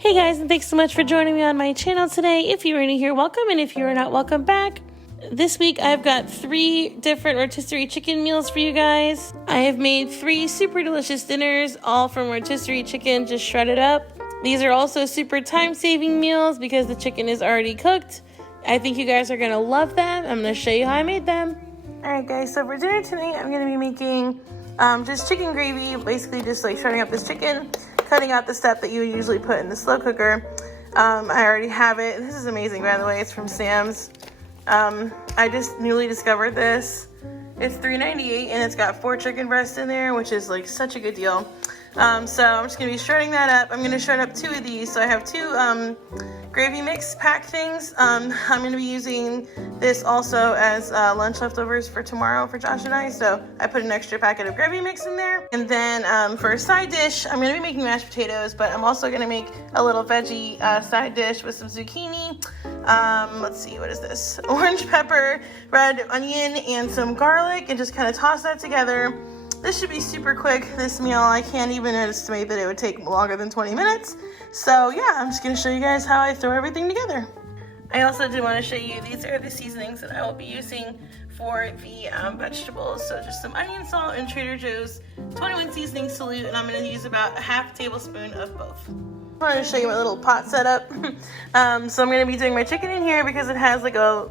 Hey guys, and thanks so much for joining me on my channel today. If you're new here, welcome, and if you're not, welcome back. This week I've got 3 different rotisserie chicken meals for you guys. I have made 3 super delicious dinners, all from rotisserie chicken, just shredded up. These are also super time-saving meals because the chicken is already cooked. I think you guys are going to love them. I'm going to show you how I made them. Alright guys, so for dinner tonight I'm going to be making just chicken gravy, basically just like shredding up this chicken, cutting out the step that you would usually put in the slow cooker. I already have it. This is amazing, by the way. It's from Sam's. I just newly discovered this. It's $3.98 and it's got 4 chicken breasts in there, which is like such a good deal. So I'm just gonna be shredding that up. I'm gonna shred up 2 of these. So I have 2 gravy mix pack things. I'm gonna be using this also as lunch leftovers for tomorrow for Josh and I. So I put an extra packet of gravy mix in there. And then for a side dish, I'm gonna be making mashed potatoes, but I'm also gonna make a little veggie side dish with some zucchini. Let's see, what is this? Orange pepper, red onion, and some garlic, and just kind of toss that together. This should be super quick, this meal. I can't even estimate that it would take longer than 20 minutes. So yeah, I'm just gonna show you guys how I throw everything together. I also do want to show you, these are the seasonings that I will be using for the vegetables. So just some onion salt and Trader Joe's 21 seasoning salute, and I'm gonna use about a half tablespoon of both. I wanted to show you my little pot setup. So I'm gonna be doing my chicken in here because it has like a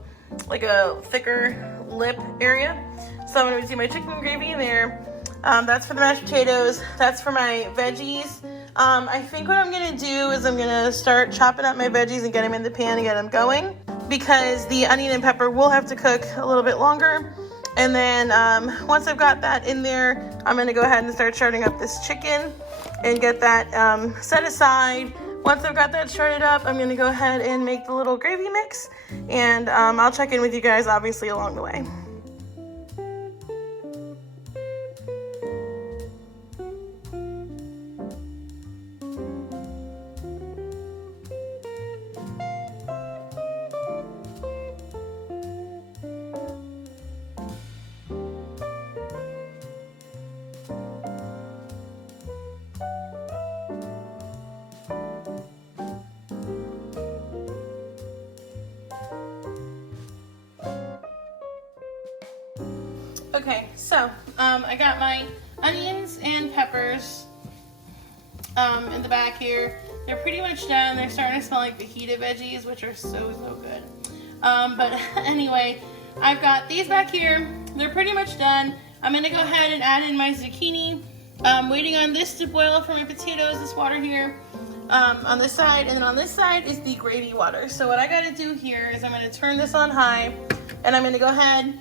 thicker lip area. So I'm gonna be doing my chicken gravy in there. That's for the mashed potatoes. That's for my veggies. I think what I'm gonna do is I'm gonna start chopping up my veggies and get them in the pan and get them going, because the onion and pepper will have to cook a little bit longer. And then once I've got that in there, I'm gonna go ahead and start shredding up this chicken and get that set aside. Once I've got that shredded up, I'm gonna go ahead and make the little gravy mix, and I'll check in with you guys obviously along the way. Okay, so I got my onions and peppers in the back here. They're pretty much done. They're starting to smell like fajita veggies, which are so good. But anyway, I've got these back here. They're pretty much done. I'm going to go ahead and add in my zucchini. I'm waiting on this to boil for my potatoes, this water here, on this side. And then on this side is the gravy water. So what I got to do here is I'm going to turn this on high, and I'm going to go ahead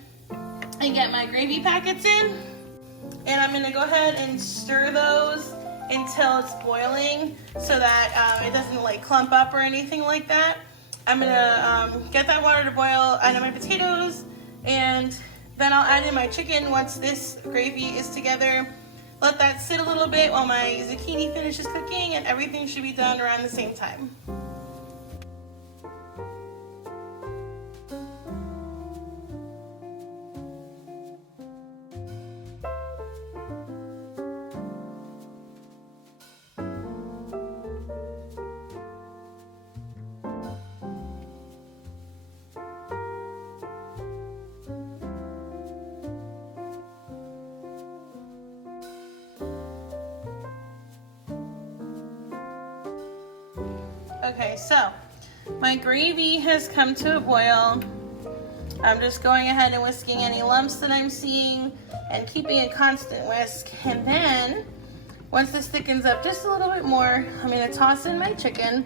and get my gravy packets in, and I'm gonna go ahead and stir those until it's boiling, so that it doesn't like clump up or anything like that. I'm gonna get that water to boil, add in my potatoes, and then I'll add in my chicken once this gravy is together. Let that sit a little bit while my zucchini finishes cooking, and everything should be done around the same time. Okay, so my gravy has come to a boil. I'm just going ahead and whisking any lumps that I'm seeing and keeping a constant whisk. And then once this thickens up just a little bit more, I'm going to toss in my chicken.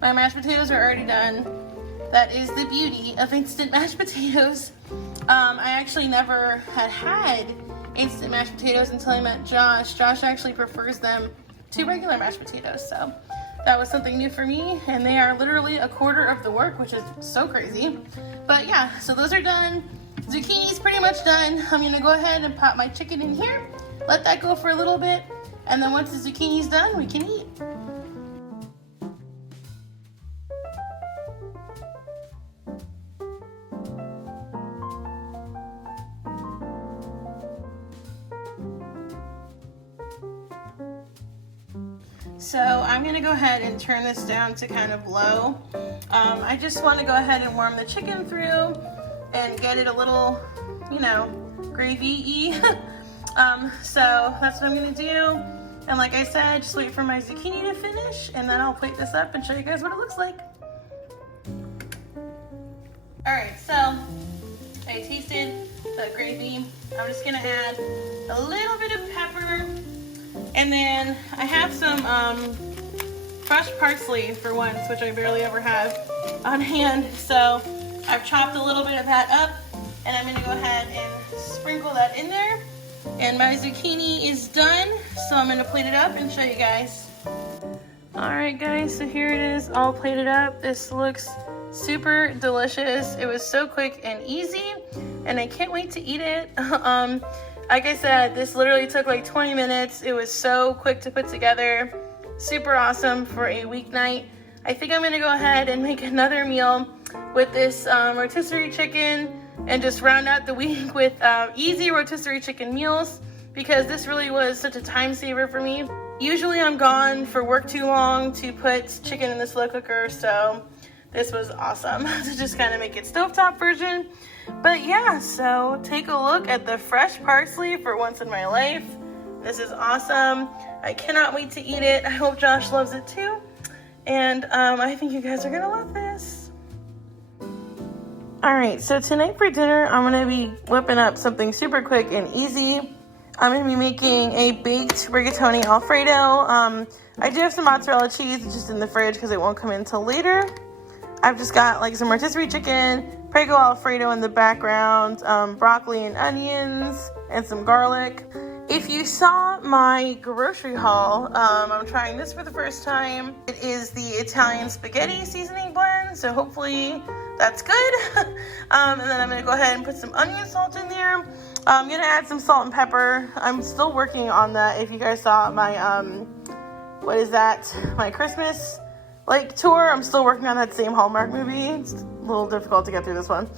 My mashed potatoes are already done. That is the beauty of instant mashed potatoes. I actually never had instant mashed potatoes until I met Josh. Josh actually prefers them to regular mashed potatoes, so that was something new for me, and they are literally a quarter of the work, which is so crazy. But yeah, so those are done. Zucchini's pretty much done. I'm gonna go ahead and pop my chicken in here, let that go for a little bit, and then once the zucchini's done, we can eat. So I'm gonna go ahead and turn this down to kind of low. I just want to go ahead and warm the chicken through and get it a little, you know, gravy-y. So that's what I'm gonna do. And like I said, just wait for my zucchini to finish, and then I'll plate this up and show you guys what it looks like. All right, so I tasted the gravy. I'm just gonna add a little bit of pepper, and then I have some fresh parsley for once, which I barely ever have on hand. So I've chopped a little bit of that up, and I'm gonna go ahead and sprinkle that in there. And my zucchini is done, so I'm gonna plate it up and show you guys. All right, guys, so here it is, all plated up. This looks super delicious. It was so quick and easy, and I can't wait to eat it. Like I said, this literally took like 20 minutes. It was so quick to put together. Super awesome for a weeknight. I think I'm gonna go ahead and make another meal with this rotisserie chicken and just round out the week with easy rotisserie chicken meals, because this really was such a time saver for me. Usually I'm gone for work too long to put chicken in the slow cooker, so this was awesome to just kind of make it stovetop version. But yeah, so take a look at the fresh parsley for once in my life. This is awesome. I cannot wait to eat it. I hope Josh loves it too. And I think you guys are gonna love this. All right, so tonight for dinner, I'm gonna be whipping up something super quick and easy. I'm gonna be making a baked rigatoni alfredo. I do have some mozzarella cheese, it's just in the fridge because it won't come in until later. I've just got like some rotisserie chicken, Prego Alfredo in the background, broccoli and onions, and some garlic. If you saw my grocery haul, I'm trying this for the first time. It is the Italian spaghetti seasoning blend, so hopefully that's good. And then I'm gonna go ahead and put some onion salt in there. I'm gonna add some salt and pepper. I'm still working on that. If you guys saw my, my Christmas tour, I'm still working on that same Hallmark movie. It's a little difficult to get through this one.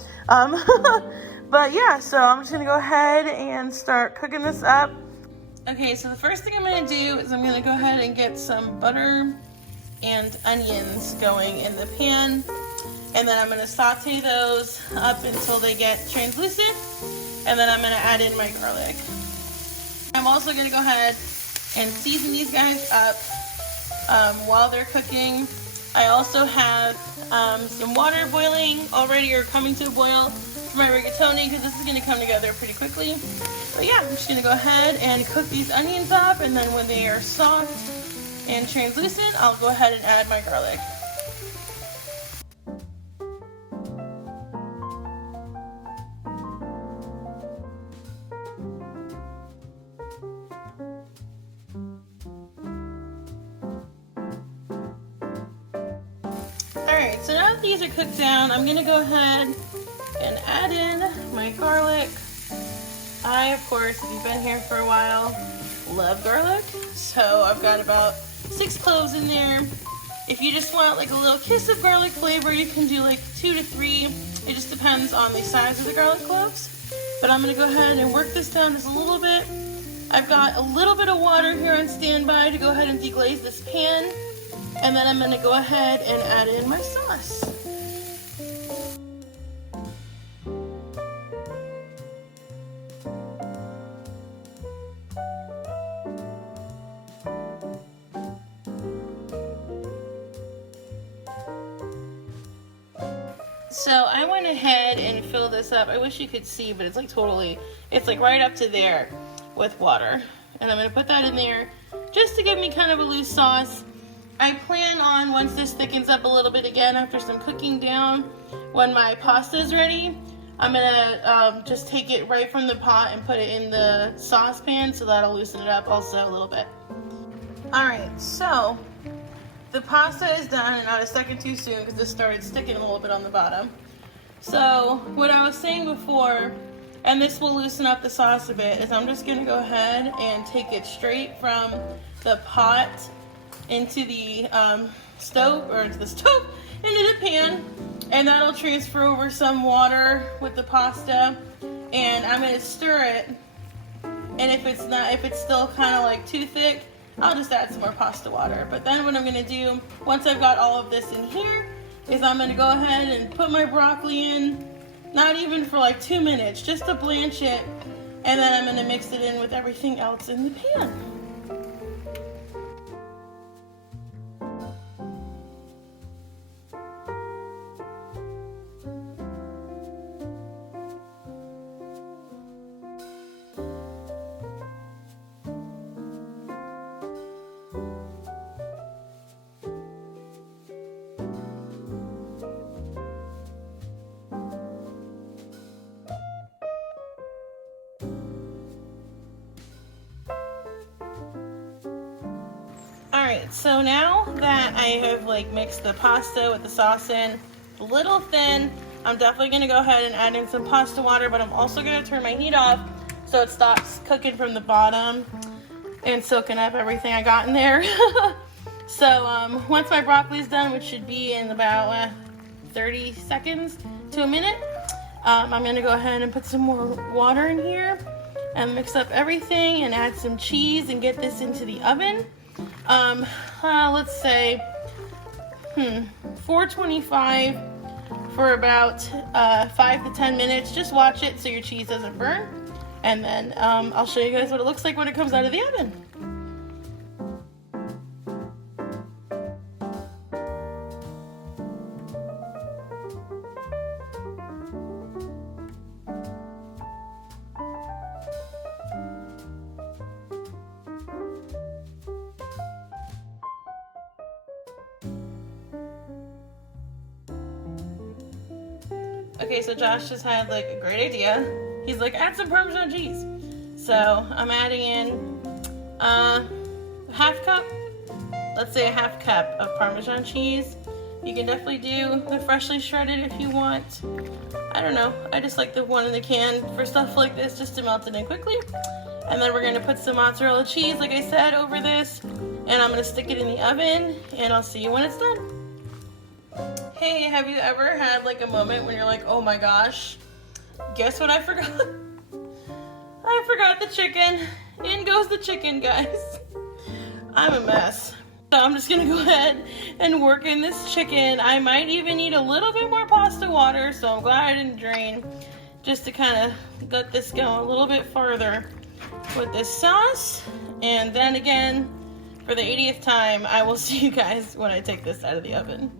But yeah, so I'm just gonna go ahead and start cooking this up. Okay, so the first thing I'm gonna do is I'm gonna go ahead and get some butter and onions going in the pan. And then I'm gonna saute those up until they get translucent. And then I'm gonna add in my garlic. I'm also gonna go ahead and season these guys up while they're cooking. I also have some water boiling already, or coming to a boil, for my rigatoni, because this is going to come together pretty quickly. But yeah, I'm just going to go ahead and cook these onions up, and then when they are soft and translucent, I'll go ahead and add my garlic. Alright, so now that these are cooked down, I'm going to go ahead and add in my garlic. I, of course, if you've been here for a while, love garlic. So I've got about 6 cloves in there. If you just want like a little kiss of garlic flavor, you can do like 2 to 3. It just depends on the size of the garlic cloves. But I'm going to go ahead and work this down just a little bit. I've got a little bit of water here on standby to go ahead and deglaze this pan. And then I'm going to go ahead and add in my sauce. So I went ahead and filled this up. I wish you could see, but it's like right up to there with water. And I'm going to put that in there just to give me kind of a loose sauce. I plan on, once this thickens up a little bit again after some cooking down, when my pasta is ready, I'm gonna just take it right from the pot and put it in the saucepan, so that'll loosen it up also a little bit. Alright, so the pasta is done, and not a second too soon because this started sticking a little bit on the bottom. So what I was saying before, and this will loosen up the sauce a bit, is I'm just gonna go ahead and take it straight from the pot into the stove, into the pan, and that'll transfer over some water with the pasta, and I'm going to stir it, and if it's still kind of like too thick, I'll just add some more pasta water. But then what I'm gonna do, once I've got all of this in here, is I'm gonna go ahead and put my broccoli in, not even for like 2 minutes, just to blanch it, and then I'm gonna mix it in with everything else in the pan. Alright, so now that I have like mixed the pasta with the sauce in a little thin, I'm definitely going to go ahead and add in some pasta water, but I'm also going to turn my heat off so it stops cooking from the bottom and soaking up everything I got in there. So once my broccoli's done, which should be in about 30 seconds to a minute, I'm going to go ahead and put some more water in here and mix up everything and add some cheese and get this into the oven. Let's say 425 for about 5 to 10 minutes. Just watch it so your cheese doesn't burn, and then I'll show you guys what it looks like when it comes out of the oven. Okay, so Josh just had like a great idea. He's like, add some Parmesan cheese. So I'm adding in half cup, let's say a half cup of Parmesan cheese. You can definitely do the freshly shredded if you want. I don't know, I just like the one in the can for stuff like this, just to melt it in quickly. And then we're gonna put some mozzarella cheese, like I said, over this, and I'm gonna stick it in the oven, and I'll see you when it's done. Hey, have you ever had like a moment when you're like, oh my gosh, guess what I forgot? I forgot the chicken. In goes the chicken, guys. I'm a mess. So I'm just gonna go ahead and work in this chicken. I might even need a little bit more pasta water, so I'm glad I didn't drain, just to kind of let this go a little bit further with this sauce. And then again, for the 80th time, I will see you guys when I take this out of the oven.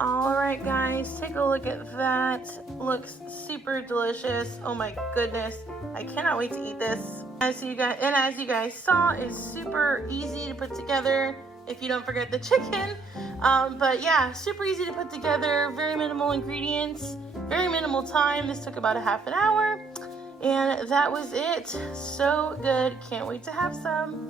Alright guys, take a look at that. Looks super delicious. Oh my goodness. I cannot wait to eat this. As you guys saw, it's super easy to put together if you don't forget the chicken. But yeah, super easy to put together. Very minimal ingredients, very minimal time. This took about a half an hour. And that was it. So good. Can't wait to have some.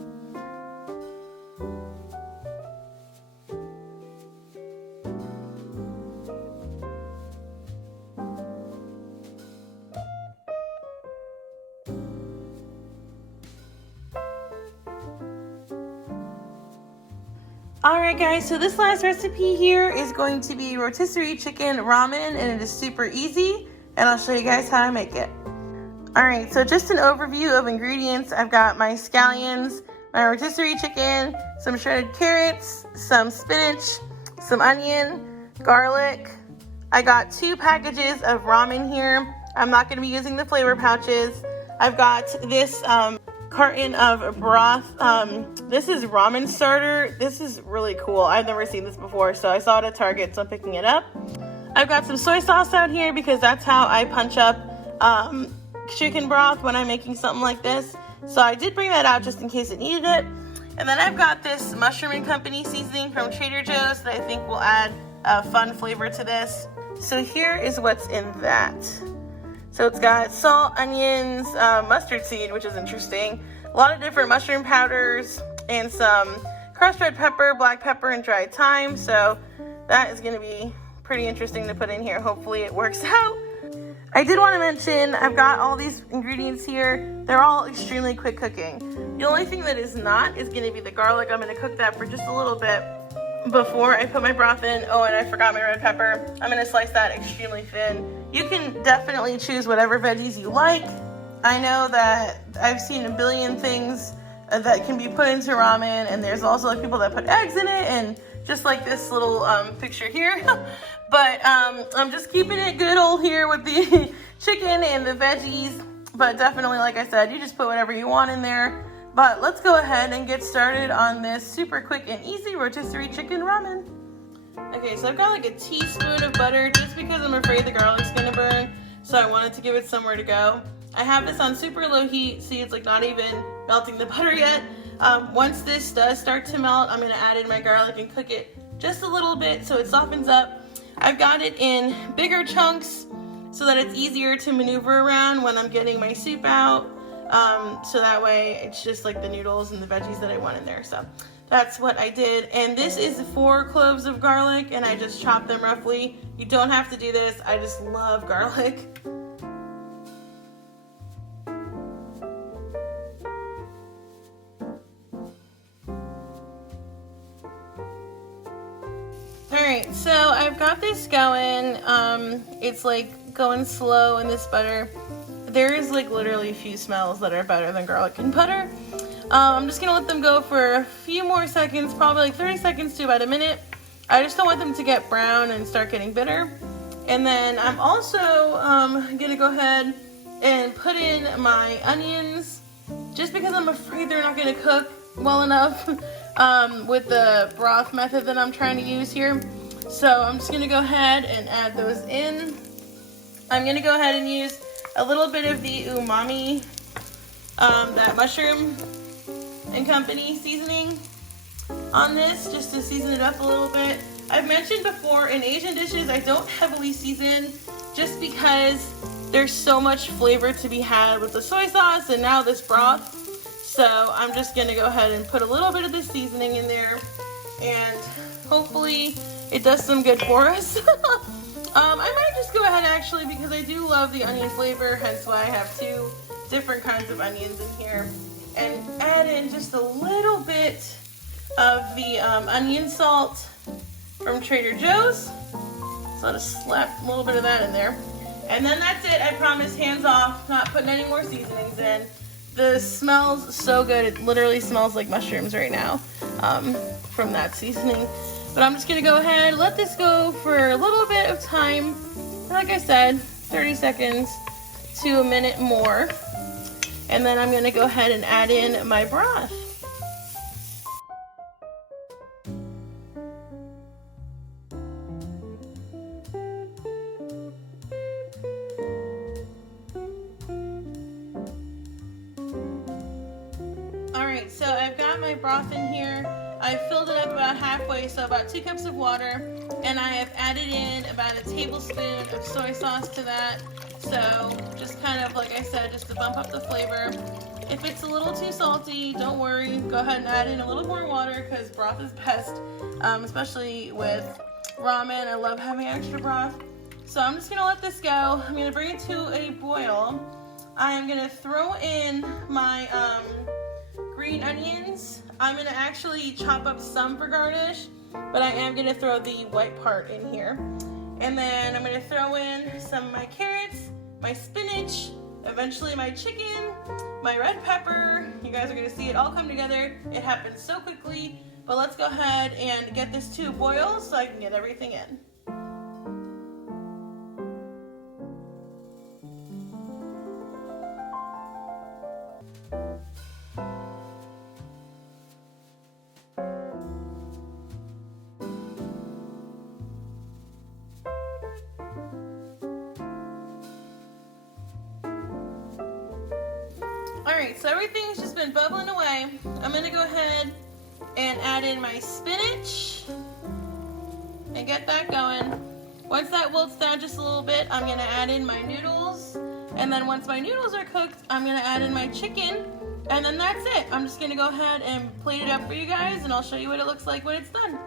Alright guys, so this last recipe here is going to be rotisserie chicken ramen, and it is super easy, and I'll show you guys how I make it. Alright, so just an overview of ingredients. I've got my scallions, my rotisserie chicken, some shredded carrots, some spinach, some onion, garlic. I got 2 packages of ramen here. I'm not going to be using the flavor pouches. I've got this carton of broth. This is ramen starter. This is really cool. I've never seen this before, so I saw it at Target, so I'm picking it up. I've got some soy sauce out here because that's how I punch up chicken broth when I'm making something like this. So I did bring that out just in case it needed it. And then I've got this Mushroom and Company seasoning from Trader Joe's that I think will add a fun flavor to this. So here is what's in that. So it's got salt, onions, mustard seed, which is interesting, a lot of different mushroom powders, and some crushed red pepper, black pepper, and dried thyme. So that is going to be pretty interesting to put in here. Hopefully it works out. I did want to mention I've got all these ingredients here. They're all extremely quick cooking. The only thing that is not is going to be the garlic. I'm going to cook that for just a little bit before I put my broth in. Oh, and I forgot my red pepper. I'm going to slice that extremely thin. You can definitely choose whatever veggies you like. I know that I've seen a billion things that can be put into ramen, and there's also like people that put eggs in it, and just like this little picture here. But I'm just keeping it good old here with the chicken and the veggies. But definitely, like I said, you just put whatever you want in there. But let's go ahead and get started on this super quick and easy rotisserie chicken ramen. Okay, so I've got like a teaspoon of butter just because I'm afraid the garlic's gonna burn. So I wanted to give it somewhere to go. I have this on super low heat. See, it's like not even melting the butter yet. Once this does start to melt, I'm gonna add in my garlic and cook it just a little bit so it softens up. I've got it in bigger chunks so that it's easier to maneuver around when I'm getting my soup out. So that way it's just like the noodles and the veggies that I want in there. So that's what I did. And this is 4 cloves of garlic, and I just chopped them roughly. You don't have to do this. I just love garlic. Alright, so I've got this going. It's like going slow in this butter. There is like literally a few smells that are better than garlic and butter. I'm just gonna let them go for a few more seconds, probably like 30 seconds to about a minute. I just don't want them to get brown and start getting bitter. And then I'm also gonna go ahead and put in my onions, just because I'm afraid they're not gonna cook well enough with the broth method that I'm trying to use here. So I'm just gonna go ahead and add those in. I'm gonna go ahead and use a little bit of the umami, that mushroom and company seasoning on this, just to season it up a little bit. I've mentioned before, in Asian dishes I don't heavily season just because there's so much flavor to be had with the soy sauce and now this broth. So I'm just gonna go ahead and put a little bit of this seasoning in there, and hopefully it does some good for us. I might just go ahead actually, because I do love the onion flavor, hence why I have 2 different kinds of onions in here, and add in just a little bit of the onion salt from Trader Joe's. So I'll just slap a little bit of that in there. And then that's it. I promise, hands off, not putting any more seasonings in. The smells so good. It literally smells like mushrooms right now from that seasoning. But I'm just gonna go ahead, let this go for a little bit of time. Like I said, 30 seconds to a minute more. And then I'm gonna go ahead and add in my broth. Alright, so I've got my broth in here. I filled it up about halfway, so about 2 cups of water, and I have added in about a tablespoon of soy sauce to that. So just kind of, like I said, just to bump up the flavor. If it's a little too salty, don't worry. Go ahead and add in a little more water, because broth is best, especially with ramen. I love having extra broth. So I'm just gonna let this go. I'm gonna bring it to a boil. I'm gonna throw in my green onions. I'm gonna actually chop up some for garnish, but I am gonna throw the white part in here. And then I'm gonna throw in some of my carrots, my spinach, eventually my chicken, my red pepper. You guys are gonna see it all come together. It happens so quickly, but let's go ahead and get this to a boil so I can get everything in. Alright, so everything's just been bubbling away. I'm going to go ahead and add in my spinach and get that going. Once that wilts down just a little bit, I'm going to add in my noodles. And then once my noodles are cooked, I'm going to add in my chicken. And then that's it. I'm just gonna go ahead and plate it up for you guys, and I'll show you what it looks like when it's done.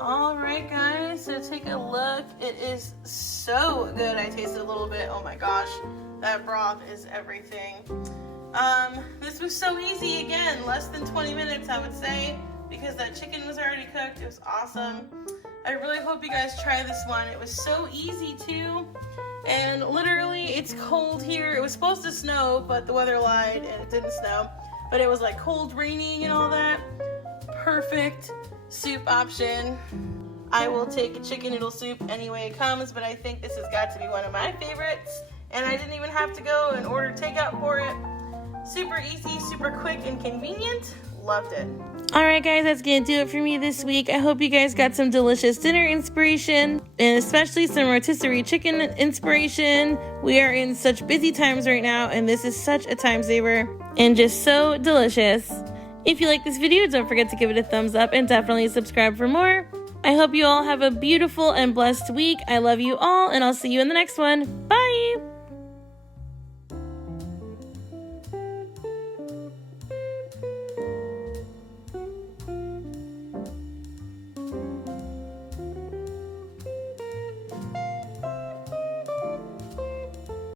Alright guys, so take a look. It is so good. I tasted a little bit. Oh my gosh, that broth is everything. This was so easy, again, less than 20 minutes I would say, because that chicken was already cooked. It was awesome. I really hope you guys try this one. It was so easy too, and literally it's cold here. It was supposed to snow, but the weather lied and it didn't snow, but it was like cold, raining and all that. Perfect soup option. I will take a chicken noodle soup any way it comes, but I think this has got to be one of my favorites, and I didn't even have to go and order takeout for it. Super easy, super quick and convenient. Loved it. Alright guys, that's gonna do it for me this week. I hope you guys got some delicious dinner inspiration, and especially some rotisserie chicken inspiration. We are in such busy times right now, and this is such a time saver and just so delicious. If you like this video, don't forget to give it a thumbs up and definitely subscribe for more. I hope you all have a beautiful and blessed week. I love you all, and I'll see you in the next one. Bye!